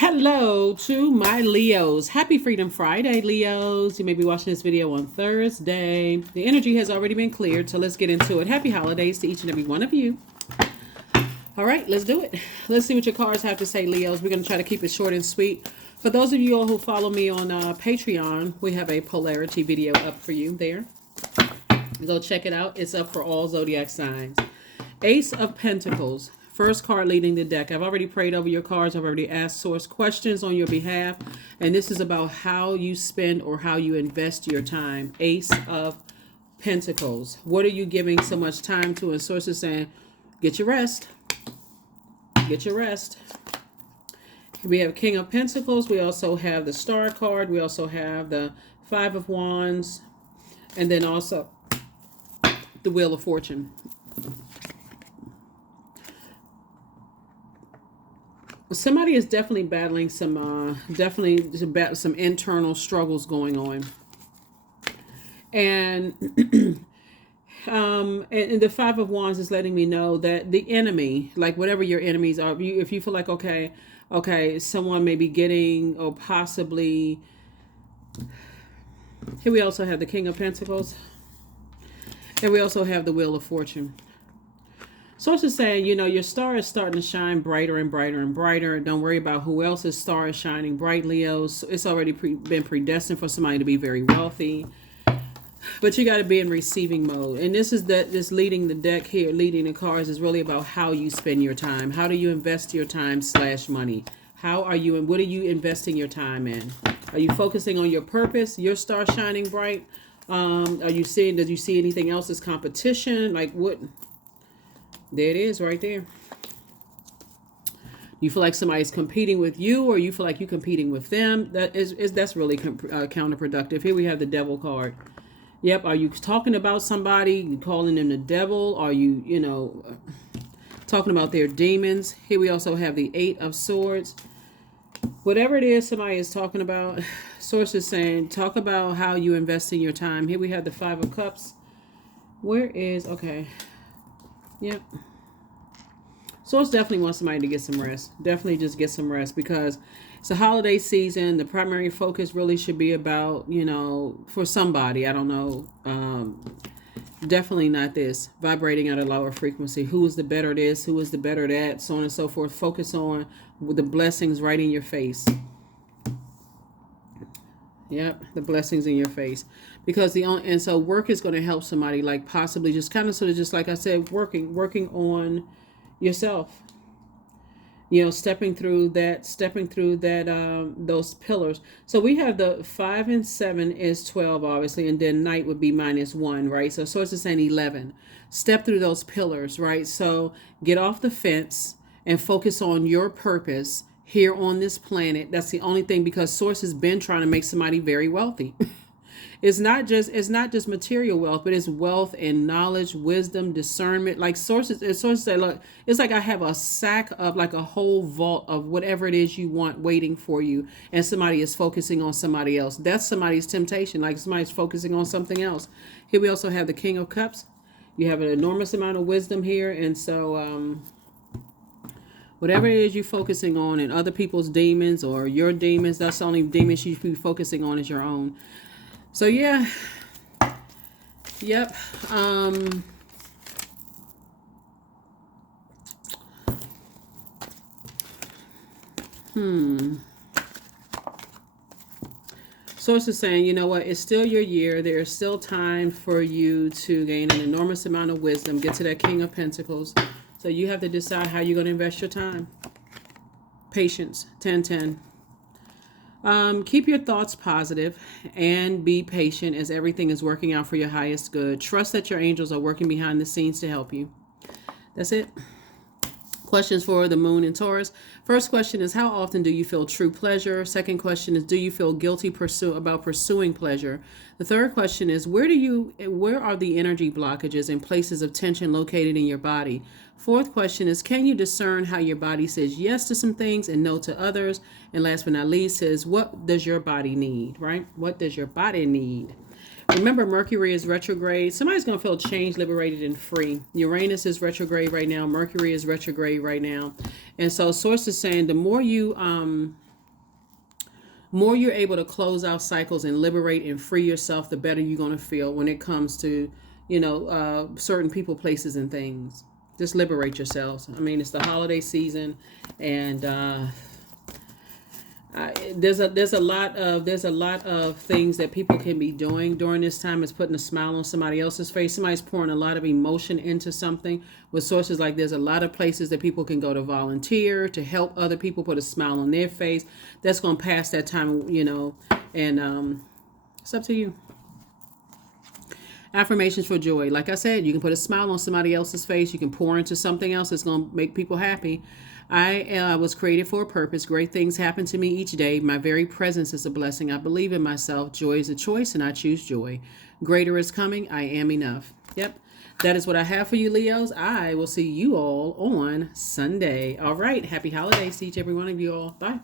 Hello to my Leos. Happy Freedom Friday, Leos. You may be watching this video on Thursday. The energy has already been cleared, so let's get into it. Happy holidays to each and every one of you. All right, let's do it. Let's see what your cards have to say, Leos. We're going to try to keep it short and sweet. For those of you all who follow me on Patreon, we have a polarity video up for you there. Go check it out. It's up for all zodiac signs. Ace of Pentacles. First card leading the deck. I've already prayed over your cards. I've already asked source questions on your behalf. And this is about how you spend or how you invest your time. Ace of Pentacles. What are you giving so much time to? And source is saying, get your rest. Get your rest. We have King of Pentacles. We also have the Star card. We also have the Five of Wands. And then also the Wheel of Fortune. Somebody is definitely battling some internal struggles going on. And and the Five of Wands is letting me know that the enemy, like whatever your enemies are, if you feel like, okay, someone may be getting or possibly, here we also have the King of Pentacles. And we also have the Wheel of Fortune. Source is saying, your star is starting to shine brighter and brighter and brighter. Don't worry about who else's star is shining bright, Leos. It's already been predestined for somebody to be very wealthy. But you got to be in receiving mode. And this is this leading the deck here, leading the cards, is really about how you spend your time. How do you invest your time / money? How are you, and what are you investing your time in? Are you focusing on your purpose, your star shining bright? Did you see anything else as competition? Like what? There it is right there. You feel like somebody's competing with you, or you feel like you're competing with them. That's really counterproductive. Here we have the Devil card. Yep. Are you talking about somebody, calling them the devil? Are you, talking about their demons? Here we also have the Eight of Swords. Whatever it is somebody is talking about, source is saying, talk about how you invest in your time. Here we have the Five of Cups. Okay. Yep. Source definitely wants somebody to get some rest. Definitely just get some rest, because it's a holiday season. The primary focus really should be about, for somebody, I don't know, definitely not this, vibrating at a lower frequency. Who is the better this? Who is the better that? So on and so forth. Focus on the blessings right in your face. Yep, the blessings in your face. Because and so work is going to help somebody, like possibly just kind of sort of just like I said, working on yourself. Stepping through that those pillars. So we have the 5 and 7 is 12, obviously, and then night would be -1, right? So source is saying 11. Step through those pillars, right? So get off the fence and focus on your purpose here on this planet. That's the only thing, because source has been trying to make somebody very wealthy. It's not just material wealth, but it's wealth and knowledge, wisdom, discernment. Like sources say, look, it's like I have a sack of, like a whole vault of whatever it is you want waiting for you, and somebody is focusing on somebody else. That's somebody's temptation. Like somebody's focusing on something else. Here we also have the King of Cups. You have an enormous amount of wisdom here, and so whatever it is you're focusing on, and other people's demons or your demons, that's the only demons you should be focusing on is your own. So yeah, yep. Source is saying, you know what? It's still your year. There is still time for you to gain an enormous amount of wisdom. Get to that King of Pentacles. So you have to decide how you're going to invest your time. Patience. 10-10. Keep your thoughts positive and be patient as everything is working out for your highest good. Trust that your angels are working behind the scenes to help you. That's it. Questions for the Moon in Taurus. First question is, how often do you feel true pleasure? Second question is, do you feel guilty about pursuing pleasure? The third question is, where are the energy blockages and places of tension located in your body? Fourth question is, can you discern how your body says yes to some things and no to others? And last but not least is, what does your body need, right? What does your body need? Remember, Mercury is retrograde. Somebody's going to feel changed, liberated, and free. Uranus is retrograde right now. Mercury is retrograde right now. And so source is saying the more you more you're able to close out cycles and liberate and free yourself, the better you're going to feel when it comes to, certain people, places, and things. Just liberate yourselves. I mean, it's the holiday season, and there's a lot of things that people can be doing during this time. Is putting a smile on somebody else's face. Somebody's pouring a lot of emotion into something. With sources like, there's a lot of places that people can go to volunteer to help other people put a smile on their face. That's going to pass that time, and it's up to you. Affirmations for joy. Like I said, you can put a smile on somebody else's face. You can pour into something else that's going to make people happy. I was created for a purpose. Great things happen to me each day. My very presence is a blessing. I believe in myself. Joy is a choice, and I choose joy. Greater is coming. I am enough. Yep. That is what I have for you, Leos. I will see you all on Sunday. All right. Happy holidays to each every one of you all. Bye.